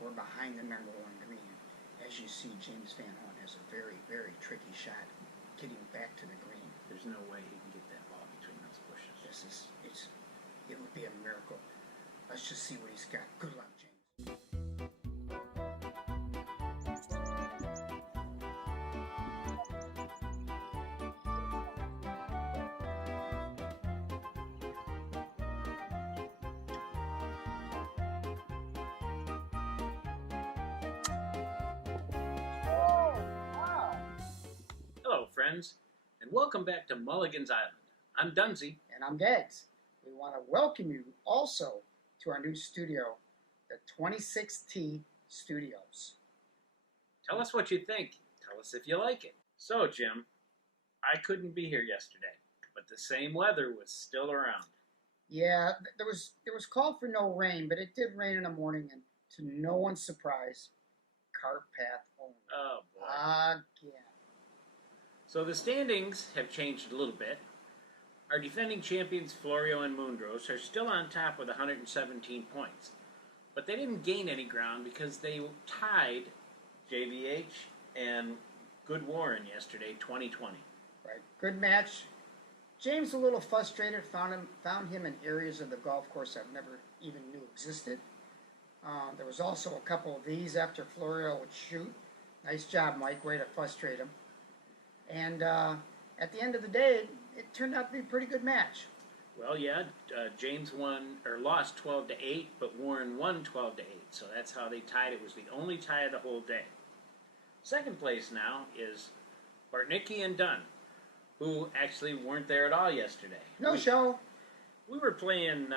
we're behind the number one green. As you see, James Van Horn has a very, very tricky shot getting back to the green. There's no way he can get that ball between those bushes. It would be a miracle. Let's just see what he's got. Good luck, James. Hello, friends, and welcome back to Mulligan's Island. I'm Dunsey. And I'm Gags. We want to welcome you also to our new studio, the 26T Studios. Tell us what you think. Tell us if you like it. So, Jim, I couldn't be here yesterday, but the same weather was still around. Yeah, there was call for no rain, but it did rain in the morning, and to no one's surprise, cart path only. Oh, boy. Again. So the standings have changed a little bit. Our defending champions, Florio and Moondros, are still on top with 117 points. But they didn't gain any ground because they tied JVH and Good Warren yesterday, 20-20. Right, good match. James a little frustrated, found him in areas of the golf course I've never even knew existed. There was also a couple of these after Florio would shoot. Nice job, Mike. Way to frustrate him. And at the end of the day, it turned out to be a pretty good match. Well, yeah, James lost 12-8, but Warren won 12-8. So that's how they tied. It was the only tie of the whole day. Second place now is Bartnicki and Dunn, who actually weren't there at all yesterday. No show. We were playing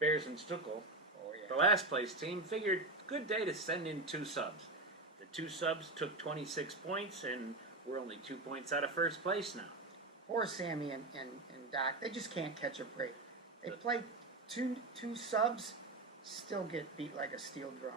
Bears and Stuckel. Oh, yeah. The last place team figured good day to send in two subs. The two subs took 26 points, and we're only 2 points out of first place now. Poor Sammy and Doc. They just can't catch a break. They play two subs, still get beat like a steel drum.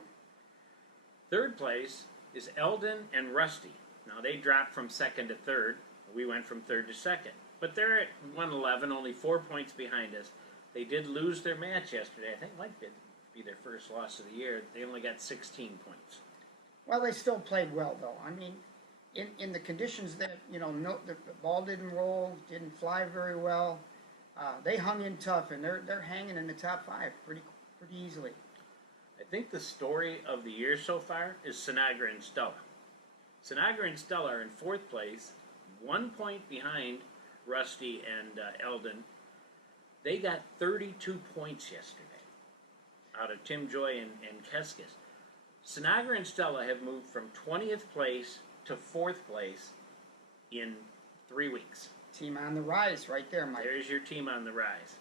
Third place is Eldon and Rusty. Now, they dropped from second to third. We went from third to second. But they're at 111, only 4 points behind us. They did lose their match yesterday. I think it might be their first loss of the year. They only got 16 points. Well, they still played well, though. I mean, in the conditions that, the ball didn't roll, didn't fly very well, they hung in tough, and they're hanging in the top five pretty easily. I think the story of the year so far is Sinagra and Stella. Sinagra and Stella are in fourth place, 1 point behind Rusty and Eldon. They got 32 points yesterday out of Tim Joy and Keskis. Sinagra and Stella have moved from 20th place to fourth place in 3 weeks. Team on the rise right there, Mike. There's your team on the rise.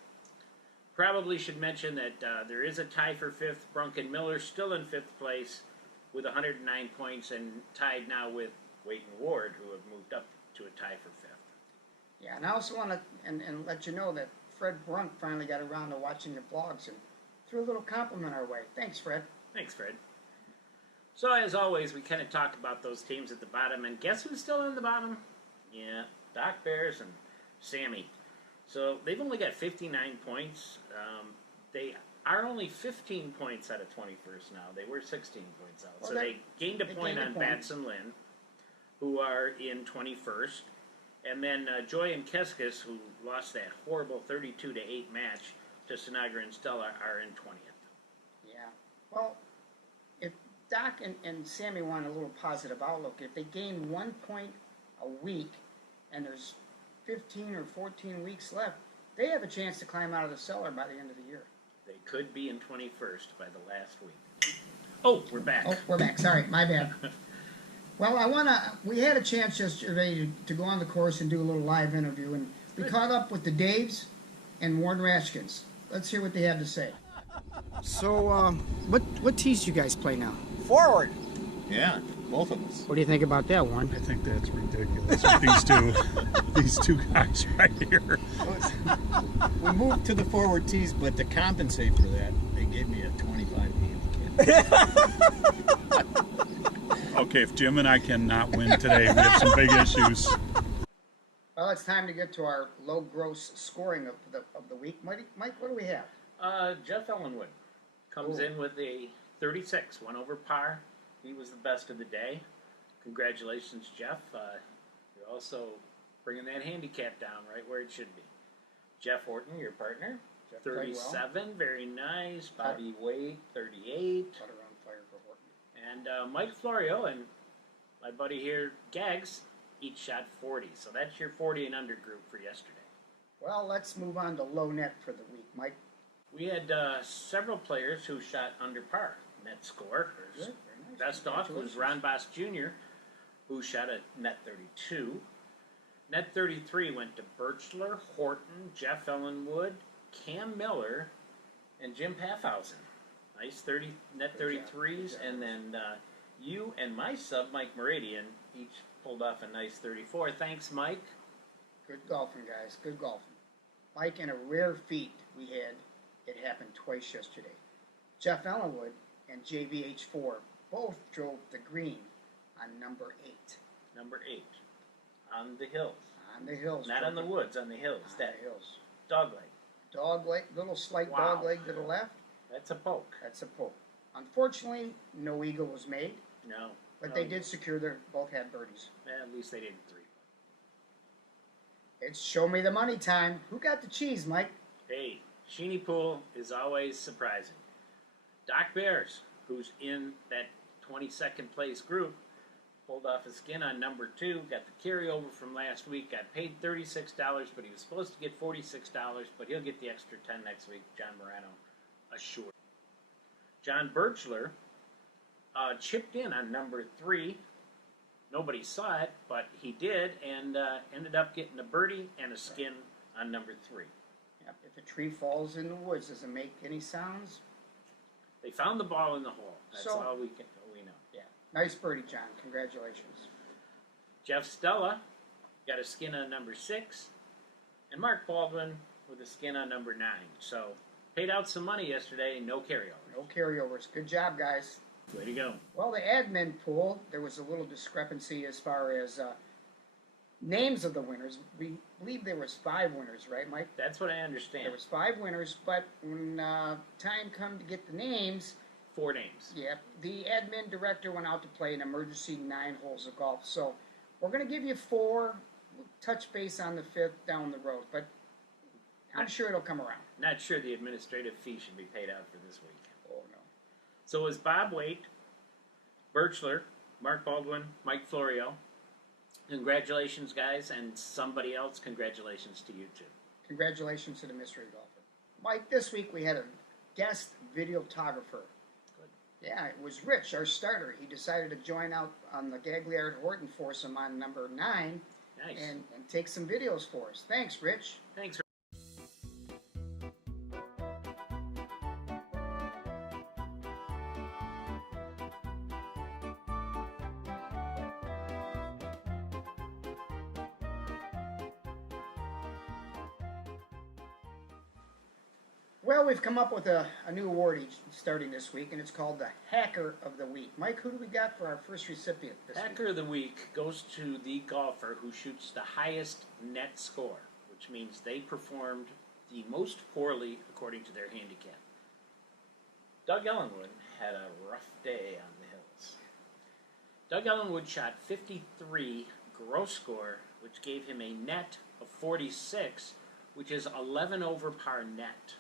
Probably should mention that there is a tie for fifth. Brunken Miller still in fifth place with 109 points and tied now with Waite and Ward, who have moved up to a tie for fifth. Yeah, and I also want to and let you know that Fred Brunk finally got around to watching the vlogs and threw a little compliment our way. Thanks, Fred. Thanks, Fred. So, as always, we kind of talk about those teams at the bottom. And guess who's still in the bottom? Yeah, Doc Bears and Sammy. So, they've only got 59 points. They are only 15 points out of 21st now. They were 16 points out. Well, so, they gained a point on Batson Lynn, who are in 21st. And then Joy and Keskis, who lost that horrible 32-8 match to Sinagra and Stella, are in 20th. Yeah. Well, if Doc and Sammy want a little positive outlook, if they gain 1 point a week and there's 15 or 14 weeks left, they have a chance to climb out of the cellar by the end of the year. They could be in 21st by the last week. Oh, we're back. Oh, we're back. Sorry, my bad. Well, we had a chance yesterday to go on the course and do a little live interview, and we caught up with the Daves and Warren Rashkins. Let's hear what they have to say. So, what tees do you guys play now? Forward. Yeah, both of us. What do you think about that, Warren? I think that's ridiculous with these two guys right here. We moved to the forward tees, but to compensate for that, they gave me a 25 handicap. Okay, if Jim and I cannot win today, we have some big issues. Well, it's time to get to our low gross scoring of the week. Mike, what do we have? Jeff Ellenwood comes in with a 36, one over par. He was the best of the day. Congratulations, Jeff. You're also bringing that handicap down right where it should be. Jeff Horton, your partner, Jeff played well. 37, very nice. Bobby Wade, 38. Put her on fire for Horton. And Mike Florio and my buddy here, Gags, each shot 40. So that's your 40 and under group for yesterday. Well, let's move on to low net for the week, Mike. We had several players who shot under par net score. Good, very nice. Best off was Ron Boss Jr., who shot a net 32. Net 33 went to Birchler, Horton, Jeff Ellenwood, Cam Miller, and Jim Paffhausen. Nice net 33s, and then you and my sub, Mike Meridian, each pulled off a nice 34. Thanks, Mike. Good golfing, guys. Good golfing. Mike, in a rare feat we had, it happened twice yesterday. Jeff Ellenwood and JVH4 both drove the green on number 8. Number 8. On the hills. On the hills. Not on the woods, on the hills. On That the hills. dog leg. Dog leg, little slight Wow. dog leg to the left. That's a poke. That's a poke. Unfortunately, no eagle was made, No. but no. they did secure their, both had birdies. At least they didn't 3. It's show me the money time. Who got the cheese, Mike? Hey, Sheeny Pool is always surprising. Doc Bears, who's in that 22nd place group, pulled off his skin on number 2, got the carryover from last week, got paid $36, but he was supposed to get $46, but he'll get the extra 10 next week, John Morano assured. John Birchler chipped in on number 3. Nobody saw it, but he did, and ended up getting a birdie and a skin on number 3. Yep. If a tree falls in the woods, does it make any sounds? They found the ball in the hole. That's So- all we know. Yeah. Nice birdie, John. Congratulations. Jeff Stella got a skin on number 6, and Mark Baldwin with a skin on number 9. So paid out some money yesterday, no carryover. No carryovers. Good job, guys. Way to go. Well, the admin pool, there was a little discrepancy as far as names of the winners. We believe there was 5 winners, right, Mike? That's what I There understand. was 5 winners, but when time come to get the names, 4 names. yeah, the admin director went out to play an emergency 9 holes of golf. So we're going to give you 4, we'll touch base on the 5th down the road, but I'm sure it'll come around. Not sure the administrative fee should be paid out for this week. Oh, no. So it was Bob Waite, Birchler, Mark Baldwin, Mike Florio. Congratulations, guys, and somebody else, congratulations to you, too. Congratulations to the mystery golfer. Mike, this week we had a guest videographer. Good. Yeah, it was Rich, our starter. He decided to join out on the Gagliard Horton foursome on number 9 Nice. and take some videos for us. Thanks, Rich. Thanks. Well, we've come up with a new award starting this week, and it's called the Hacker of the Week. Mike, who do we got for our first recipient this Hacker week? of the Week goes to the golfer who shoots the highest net score, which means they performed the most poorly according to their handicap. Doug Ellenwood had a rough day on the hills. Doug Ellenwood shot 53 gross score, which gave him a net of 46, which is 11 over par net.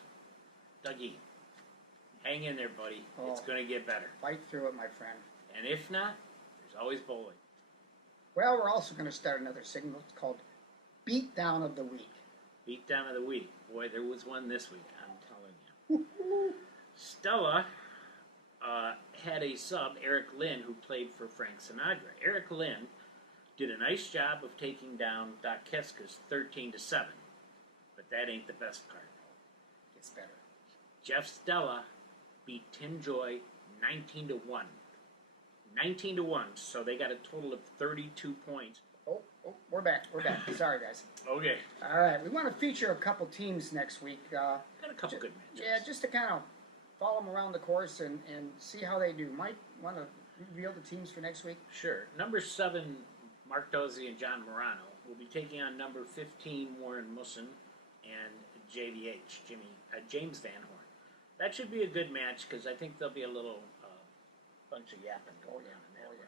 Dougie, hang in there, buddy. It's Oh. going to get better. Fight through it, my friend. And if not, there's always bowling. Well, we're also going to start another segment called Beatdown of the Week. Beatdown of the week. Boy, there was one this week, I'm telling you. Stella had a sub, Eric Lynn, who played for Frank Sinatra. Eric Lynn did a nice job of taking down Doc Keska's 13-7, but that ain't the best part. Gets better. Jeff Stella beat Tim Joy 19-1. 19-1, so they got a total of 32 points. Oh, we're back. We're back. Sorry, guys. Okay. All right, we want to feature a couple teams next week. Got a couple good matches. Yeah, just to kind of follow them around the course and see how they do. Mike, want to reveal the teams for next week? Sure. Number 7, Mark Dozy and John Morano will be taking on number 15, Warren Musson, and JVH, James Van Horn. That should be a good match because I think there'll be a little bunch of yapping going on in that Oh, one. yeah.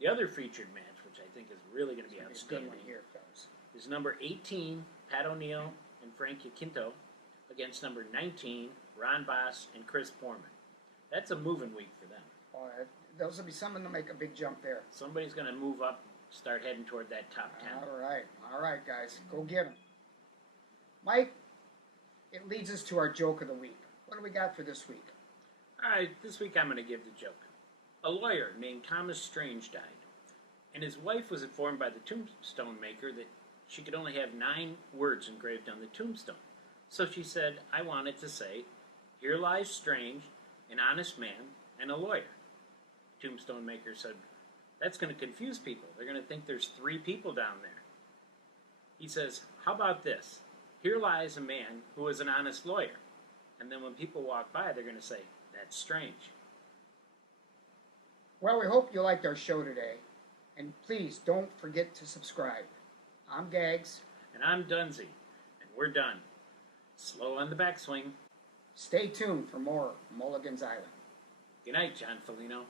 The other featured match, which I think is really going to be It's gonna be a good outstanding, one here, fellas. is number 18, Pat O'Neill and Frank Yaquinto, against number 19, Ron Boss and Chris Foreman. That's a moving week for them. Oh, those will be someone to make a big jump there. Somebody's going to move up, start heading toward that top 10. All right, guys, go get them. Mike, it leads us to our joke of the week. What do we got for this week? All right, this week I'm going to give the joke. A lawyer named Thomas Strange died, and his wife was informed by the tombstone maker that she could only have 9 words engraved on the tombstone. So she said, I want it to say, here lies Strange, an honest man, and a lawyer. Tombstone maker said, that's going to confuse people. They're going to think there's 3 people down there. He says, how about this? Here lies a man who is an honest lawyer. And then when people walk by, they're going to say, that's Strange. Well, we hope you liked our show today. And please don't forget to subscribe. I'm Gags. And I'm Dunsey, and we're done. Slow on the backswing. Stay tuned for more Mulligan's Island. Good night, John Felino.